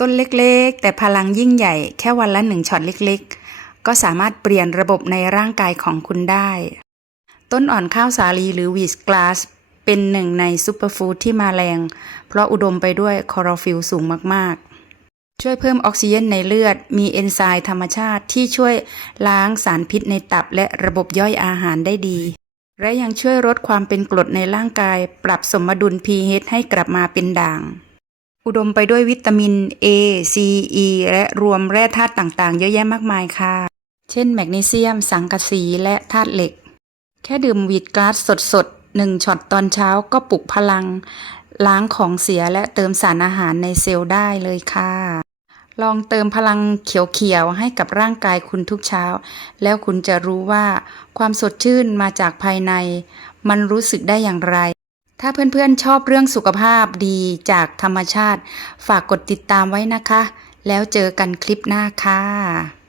ต้นเล็กๆ แต่พลังยิ่งใหญ่แค่วันละหนึ่งช็อตเล็กๆ ก็สามารถเปลี่ยนระบบในร่างกายของคุณได้ ต้นอ่อนข้าวสาลีหรือวีสกลาสเป็นหนึ่งในซูเปอร์ฟู้ดที่มาแรง เพราะอุดมไปด้วยคอโรฟิลสูงมากๆ ช่วยเพิ่มออกซิเจนในเลือด มีเอนไซม์ธรรมชาติที่ช่วยล้างสารพิษในตับและระบบย่อยอาหารได้ดี และยังช่วยลดความเป็นกรดในร่างกาย ปรับสมดุล pH ให้กลับมาเป็นด่าง อุดมไปด้วยวิตามิน A C E และรวมแร่ธาตุต่างๆ เยอะแยะมากมายค่ะ เช่น แมกนีเซียม สังกะสี และธาตุเหล็ก แค่ดื่มวีดกลาสสดๆหนึ่งช็อตตอนเช้าก็ปลุกพลัง ล้างของเสียและเติมสารอาหารในเซลล์ได้เลยค่ะ ลองเติมพลังเขียวๆให้กับร่างกายคุณทุกเช้า แล้วคุณจะรู้ว่าความสดชื่นมาจากภายใน มันรู้สึกได้อย่างไร ถ้าเพื่อนๆชอบเรื่องสุขภาพดีจากธรรมชาติ ฝากกดติดตามไว้นะคะ แล้วเจอกันคลิปหน้าค่ะ